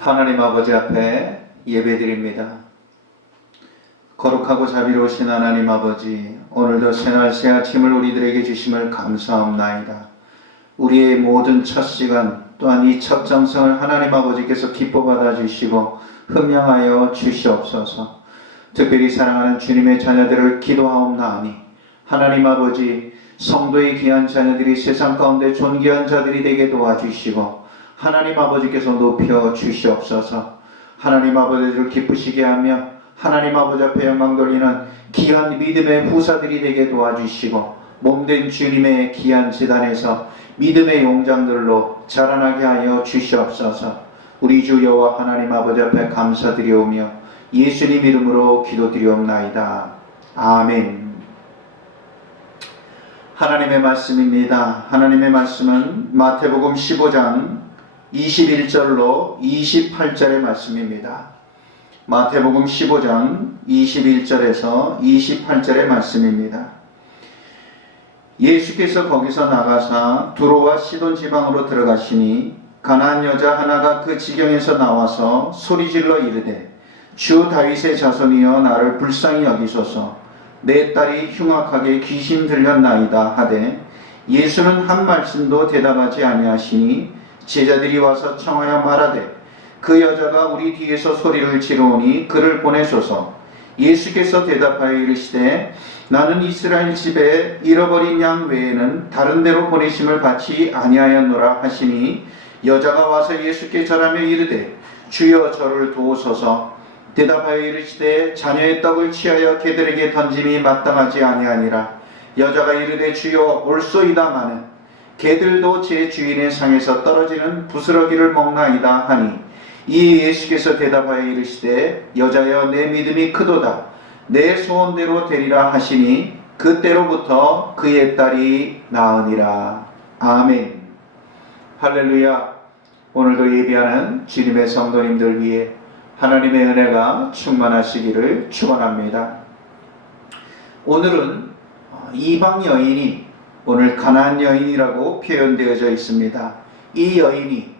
하나님 아버지 앞에 예배드립니다. 거룩하고 자비로우신 하나님 아버지, 오늘도 새날 새 아침을 우리들에게 주심을 감사합나이다. 우리의 모든 첫 시간 또한 이 첫 정성을 하나님 아버지께서 기뻐 받아주시고 흠양하여 주시옵소서. 특별히 사랑하는 주님의 자녀들을 기도하옵나니 하나님 아버지, 성도의 귀한 자녀들이 세상 가운데 존귀한 자들이 되게 도와주시고 하나님 아버지께서 높여 주시옵소서. 하나님 아버지를 기쁘시게 하며 하나님 아버지 앞에 영광 돌리는 귀한 믿음의 후사들이 되게 도와주시고 몸된 주님의 귀한 제단에서 믿음의 용장들로 자라나게 하여 주시옵소서. 우리 주 여호와 하나님 아버지 앞에 감사드리오며 예수님 이름으로 기도드리옵나이다. 아멘. 하나님의 말씀입니다. 하나님의 말씀은 마태복음 15장 21절로 28절의 말씀입니다. 마태복음 15장 21절에서 28절의 말씀입니다. 예수께서 거기서 나가사 두로와 시돈 지방으로 들어가시니 가나안 여자 하나가 그 지경에서 나와서 소리질러 이르되 주 다윗의 자손이여 나를 불쌍히 여기소서. 내 딸이 흉악하게 귀신 들렸나이다 하되 예수는 한 말씀도 대답하지 아니하시니 제자들이 와서 청하여 말하되 그 여자가 우리 뒤에서 소리를 지르오니 그를 보내소서. 예수께서 대답하여 이르시되 나는 이스라엘 집에 잃어버린 양 외에는 다른 데로 보내심을 받지 아니하였노라 하시니 여자가 와서 예수께 절하며 이르되 주여 저를 도우소서. 대답하여 이르시되 자녀의 떡을 취하여 개들에게 던짐이 마땅하지 아니하니라. 여자가 이르되 주여 올소이다마는 개들도 제 주인의 상에서 떨어지는 부스러기를 먹나이다 하니 이에 예수께서 대답하여 이르시되 여자여 내 믿음이 크도다. 내 소원대로 되리라 하시니 그때로부터 그의 딸이 나으니라. 아멘. 할렐루야. 오늘도 예배하는 주님의 성도님들 위해 하나님의 은혜가 충만하시기를 축원합니다. 오늘은 이방 여인이 오늘 가나안 여인이라고 표현되어져 있습니다. 이 여인이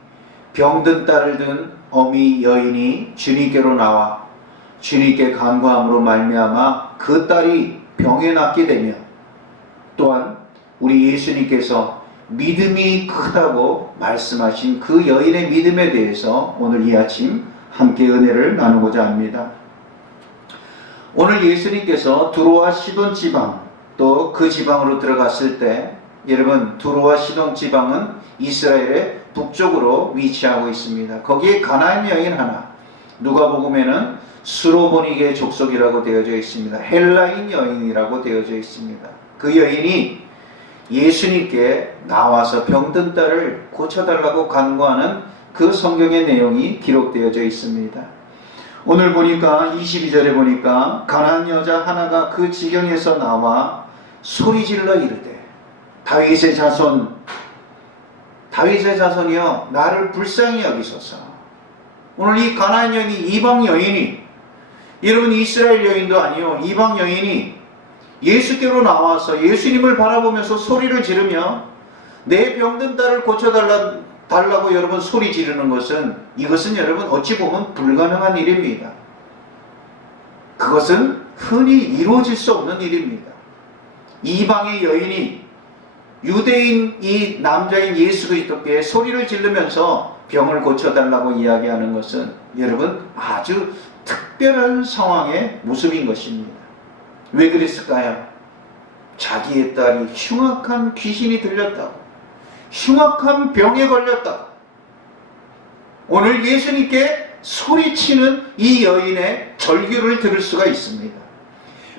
병든 딸을 둔 어미 여인이 주님께로 나와 주님께 간구함으로 말미암아 그 딸이 병에 낫게 되며 또한 우리 예수님께서 믿음이 크다고 말씀하신 그 여인의 믿음에 대해서 오늘 이 아침 함께 은혜를 나누고자 합니다. 오늘 예수님께서 두로와 시돈 지방 또 그 지방으로 들어갔을 때 여러분 두로와 시돈 지방은 이스라엘의 북쪽으로 위치하고 있습니다. 거기에 가나안 여인 하나 누가복음에는 스로보니게 족속이라고 되어져 있습니다. 헬라인 여인이라고 되어져 있습니다. 그 여인이 예수님께 나와서 병든 딸을 고쳐달라고 간구하는 그 성경의 내용이 기록되어져 있습니다. 오늘 보니까 22절에 보니까 가나안 여자 하나가 그 지경에서 나와 소리질러 이르되 다윗의 자손이여 나를 불쌍히 여기소서. 오늘 이 가나안 여인이 이방 여인이 여러분 이스라엘 여인도 아니요 이방 여인이 예수께로 나와서 예수님을 바라보면서 소리를 지르며 내 병든 딸을 고쳐달라고 여러분 소리 지르는 것은 이것은 여러분 어찌 보면 불가능한 일입니다. 그것은 흔히 이루어질 수 없는 일입니다. 이방의 여인이 유대인 이 남자인 예수 그리스도께 소리를 지르면서 병을 고쳐달라고 이야기하는 것은 여러분 아주 특별한 상황의 모습인 것입니다. 왜 그랬을까요? 자기의 딸이 흉악한 귀신이 들렸다고, 흉악한 병에 걸렸다고. 오늘 예수님께 소리치는 이 여인의 절규를 들을 수가 있습니다.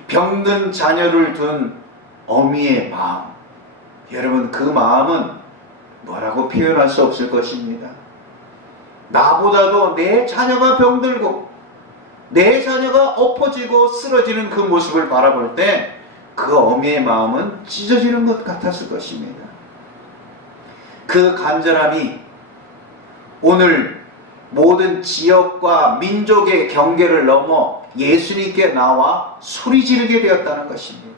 병든 자녀를 둔 어미의 마음, 여러분 그 마음은 뭐라고 표현할 수 없을 것입니다. 나보다도 내 자녀가 병들고 내 자녀가 엎어지고 쓰러지는 그 모습을 바라볼 때 그 어미의 마음은 찢어지는 것 같았을 것입니다. 그 간절함이 오늘 모든 지역과 민족의 경계를 넘어 예수님께 나와 소리 지르게 되었다는 것입니다.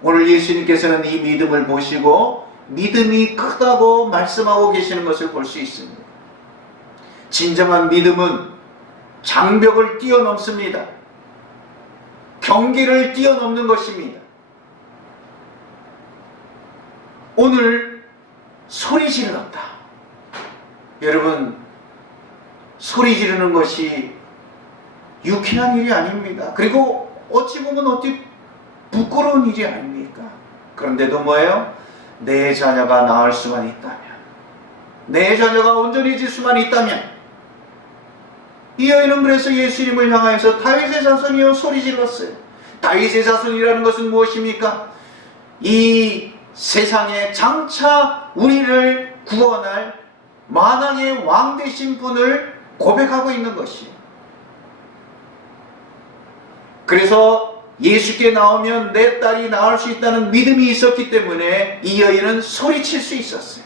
오늘 예수님께서는 이 믿음을 보시고 믿음이 크다고 말씀하고 계시는 것을 볼 수 있습니다. 진정한 믿음은 장벽을 뛰어넘습니다. 경계를 뛰어넘는 것입니다. 오늘 소리 질렀다. 여러분, 소리 지르는 것이 유쾌한 일이 아닙니다. 그리고 어찌 보면 어찌 부끄러운 일이 아닙니까? 그런데도 뭐예요? 내 자녀가 나을 수만 있다면, 내 자녀가 온전해질 수만 있다면, 이 여인은 그래서 예수님을 향하여서 다윗의 자손이여 소리 질렀어요. 다윗의 자손이라는 것은 무엇입니까? 이 세상에 장차 우리를 구원할 만왕의 왕 되신 분을 고백하고 있는 것이에요. 그래서 예수께 나오면 내 딸이 나을 수 있다는 믿음이 있었기 때문에 이 여인은 소리칠 수 있었어요.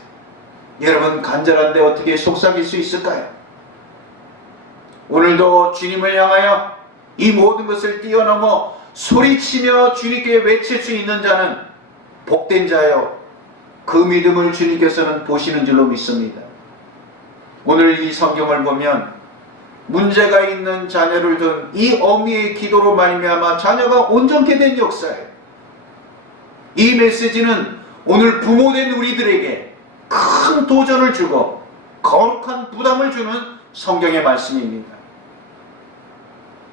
여러분, 간절한데 어떻게 속삭일 수 있을까요? 오늘도 주님을 향하여 이 모든 것을 뛰어넘어 소리치며 주님께 외칠 수 있는 자는 복된 자요, 그 믿음을 주님께서는 보시는 줄로 믿습니다. 오늘 이 성경을 보면 문제가 있는 자녀를 둔 이 어미의 기도로 말미암아 자녀가 온전케 된 역사예요. 이 메시지는 오늘 부모된 우리들에게 큰 도전을 주고 거룩한 부담을 주는 성경의 말씀입니다.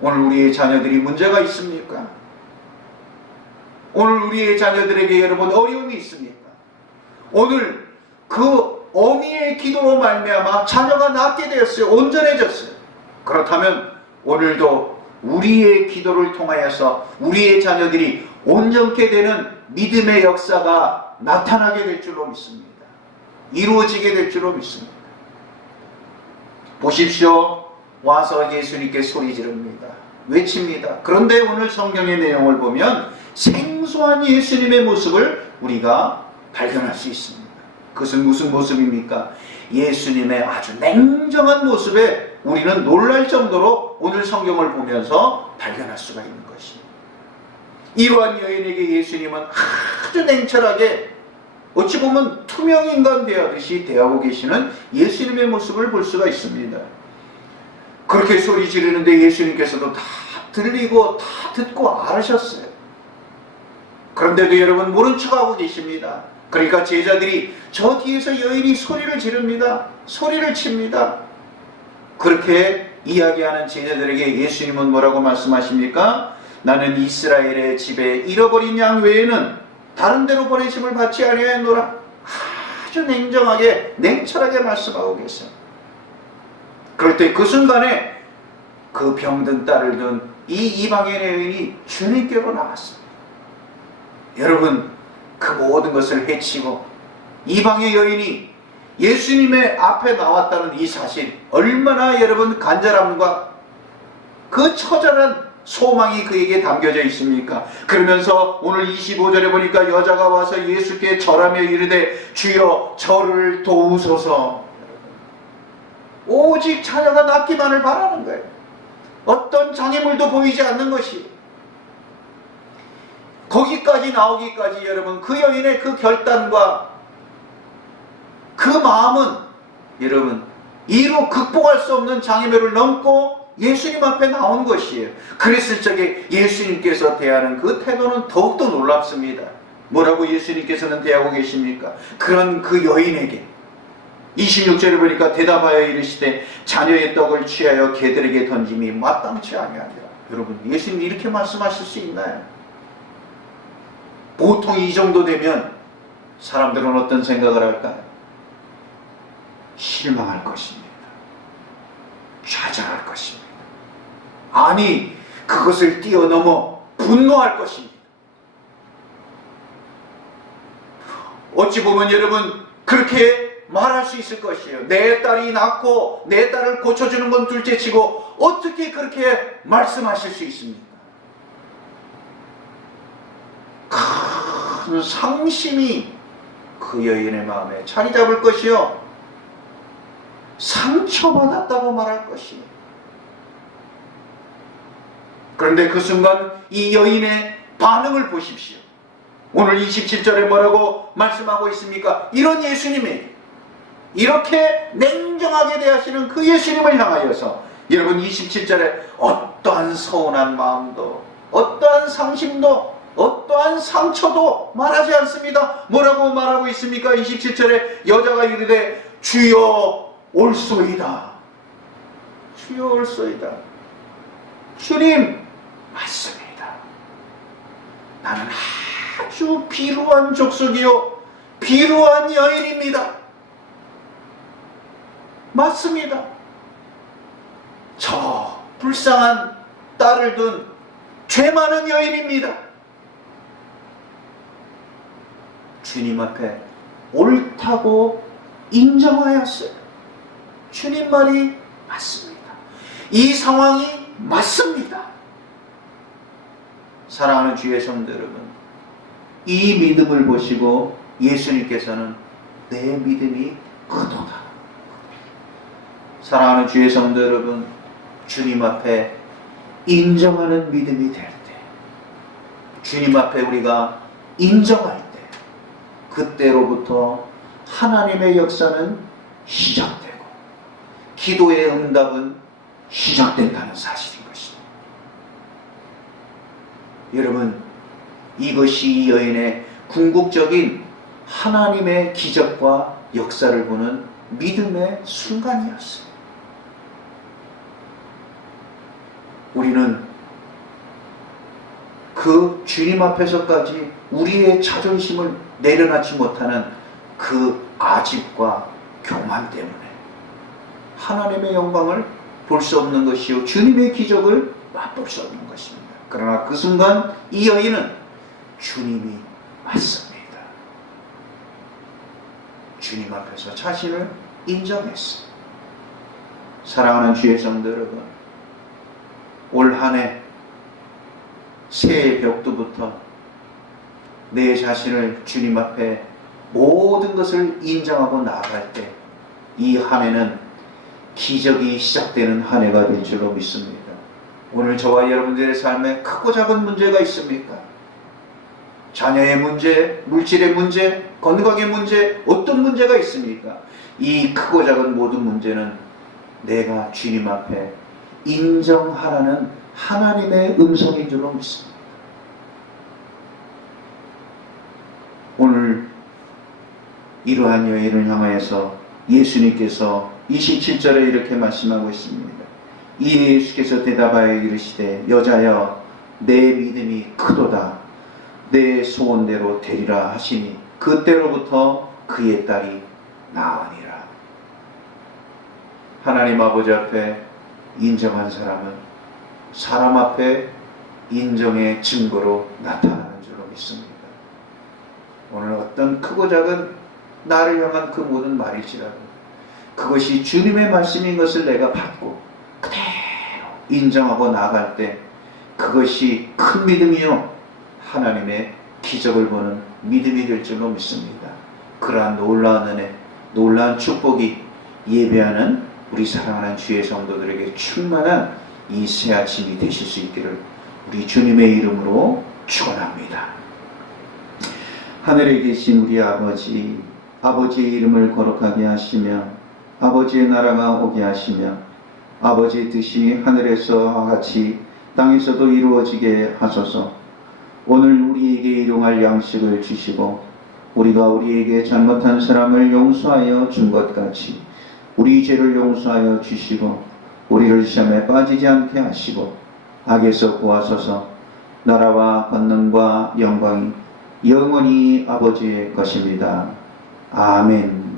오늘 우리의 자녀들이 문제가 있습니까? 오늘 우리의 자녀들에게 여러분 어려움이 있습니까? 오늘 그 어미의 기도로 말미암아 자녀가 낫게 되었어요. 온전해졌어요. 그렇다면 오늘도 우리의 기도를 통하여서 우리의 자녀들이 온전케 되는 믿음의 역사가 나타나게 될 줄로 믿습니다. 이루어지게 될 줄로 믿습니다. 보십시오. 와서 예수님께 소리 지릅니다. 외칩니다. 그런데 오늘 성경의 내용을 보면 생소한 예수님의 모습을 우리가 발견할 수 있습니다. 그것은 무슨 모습입니까? 예수님의 아주 냉정한 모습에 우리는 놀랄 정도로 오늘 성경을 보면서 발견할 수가 있는 것입니다. 이러한 여인에게 예수님은 아주 냉철하게 어찌 보면 투명인간 대하듯이 대하고 계시는 예수님의 모습을 볼 수가 있습니다. 그렇게 소리 지르는데 예수님께서도 다 들리고 다 듣고 알으셨어요. 그런데도 여러분 모른 척하고 계십니다. 그러니까 제자들이 저 뒤에서 여인이 소리를 지릅니다. 소리를 칩니다. 그렇게 이야기하는 제자들에게 예수님은 뭐라고 말씀하십니까? 나는 이스라엘의 집에 잃어버린 양 외에는 다른 데로 보내심을 받지 아니하였노라. 아주 냉정하게 냉철하게 말씀하고 계세요. 그럴 때 그 순간에 그 병든 딸을 둔 이 이방인의 여인이 주님께로 나왔습니다. 여러분, 그 모든 것을 해치고 이방의 여인이 예수님의 앞에 나왔다는 이 사실, 얼마나 여러분 간절함과 그 처절한 소망이 그에게 담겨져 있습니까? 그러면서 오늘 25절에 보니까 여자가 와서 예수께 절하며 이르되 주여 저를 도우소서. 오직 자녀가 낫기만을 바라는 거예요. 어떤 장애물도 보이지 않는 것이. 거기까지 나오기까지 여러분 그 여인의 그 결단과 그 마음은 여러분 이로 극복할 수 없는 장애물을 넘고 예수님 앞에 나온 것이에요. 그랬을 적에 예수님께서 대하는 그 태도는 더욱더 놀랍습니다. 뭐라고 예수님께서는 대하고 계십니까? 그런 그 여인에게 26절에 보니까 대답하여 이르시되 자녀의 떡을 취하여 개들에게 던짐이 마땅치 아니하니라. 여러분, 예수님이 이렇게 말씀하실 수 있나요? 보통 이 정도 되면 사람들은 어떤 생각을 할까요? 실망할 것입니다. 좌절할 것입니다. 아니, 그것을 뛰어넘어 분노할 것입니다. 어찌 보면 여러분 그렇게 말할 수 있을 것이에요. 내 딸이 낳고 내 딸을 고쳐주는 건 둘째치고 어떻게 그렇게 말씀하실 수 있습니까? 큰 상심이 그 여인의 마음에 자리 잡을 것이요, 상처받았다고 말할 것이에요. 그런데 그 순간 이 여인의 반응을 보십시오. 오늘 27절에 뭐라고 말씀하고 있습니까? 이런 예수님에게 이렇게 냉정하게 대하시는 그 예수님을 향하여서 여러분 27절에 어떠한 서운한 마음도 어떠한 상심도 어떠한 상처도 말하지 않습니다. 뭐라고 말하고 있습니까? 27절에 여자가 이르되 주여 올소이다. 주여 올소이다. 주님 맞습니다. 나는 아주 비루한 족속이요 비루한 여인입니다. 맞습니다. 저 불쌍한 딸을 둔 죄 많은 여인입니다. 주님 앞에 옳다고 인정하였어요. 주님 말이 맞습니다. 이 상황이 맞습니다. 사랑하는 주의 성도 여러분, 이 믿음을 보시고 예수님께서는 내 믿음이 크도다. 사랑하는 주의 성도 여러분, 주님 앞에 인정하는 믿음이 될 때, 주님 앞에 우리가 인정할 때, 그때로부터 하나님의 역사는 시작되고 기도의 응답은 시작된다는 사실인 것입니다. 여러분, 이것이 이 여인의 궁극적인 하나님의 기적과 역사를 보는 믿음의 순간이었어요. 우리는 그 주님 앞에서까지 우리의 자존심을 내려놓지 못하는 그 아집과 교만 때문에 하나님의 영광을 볼 수 없는 것이요 주님의 기적을 맛볼 수 없는 것입니다. 그러나 그 순간 이 여인은 주님이 맞습니다. 주님 앞에서 자신을 인정했습니다. 사랑하는 주의 성도 여러분, 올 한 해 새해 벽두부터 내 자신을 주님 앞에 모든 것을 인정하고 나아갈 때 이 한 해는 기적이 시작되는 한 해가 될 줄로 믿습니다. 오늘 저와 여러분들의 삶에 크고 작은 문제가 있습니까? 자녀의 문제, 물질의 문제, 건강의 문제, 어떤 문제가 있습니까? 이 크고 작은 모든 문제는 내가 주님 앞에 인정하라는 하나님의 음성인 줄로 믿습니다. 오늘 이러한 여인을 향하여서 예수님께서 27절에 이렇게 말씀하고 있습니다. 이에 예수께서 대답하여 이르시되 여자여 내 믿음이 크도다. 내 소원대로 되리라 하시니 그때로부터 그의 딸이 나으니라. 하나님 아버지 앞에 인정한 사람은 사람 앞에 인정의 증거로 나타나는 줄로 믿습니다. 오늘 어떤 크고 작은 나를 향한 그 모든 말일지라도 그것이 주님의 말씀인 것을 내가 받고 그대로 인정하고 나아갈 때 그것이 큰 믿음이요 하나님의 기적을 보는 믿음이 될 줄로 믿습니다. 그러한 놀라운 은혜, 놀라운 축복이 예배하는 우리 사랑하는 주의 성도들에게 충만한 이 새 아침이 되실 수 있기를 우리 주님의 이름으로 축원합니다. 하늘에 계신 우리 아버지, 아버지의 이름을 거룩하게 하시며 아버지의 나라가 오게 하시며 아버지의 뜻이 하늘에서와 같이 땅에서도 이루어지게 하소서. 오늘 우리에게 일용할 양식을 주시고 우리가 우리에게 잘못한 사람을 용서하여 준 것 같이 우리 죄를 용서하여 주시고 우리를 시험에 빠지지 않게 하시고 악에서 구하소서. 나라와 권능과 영광이 영원히 아버지의 것입니다. 아멘.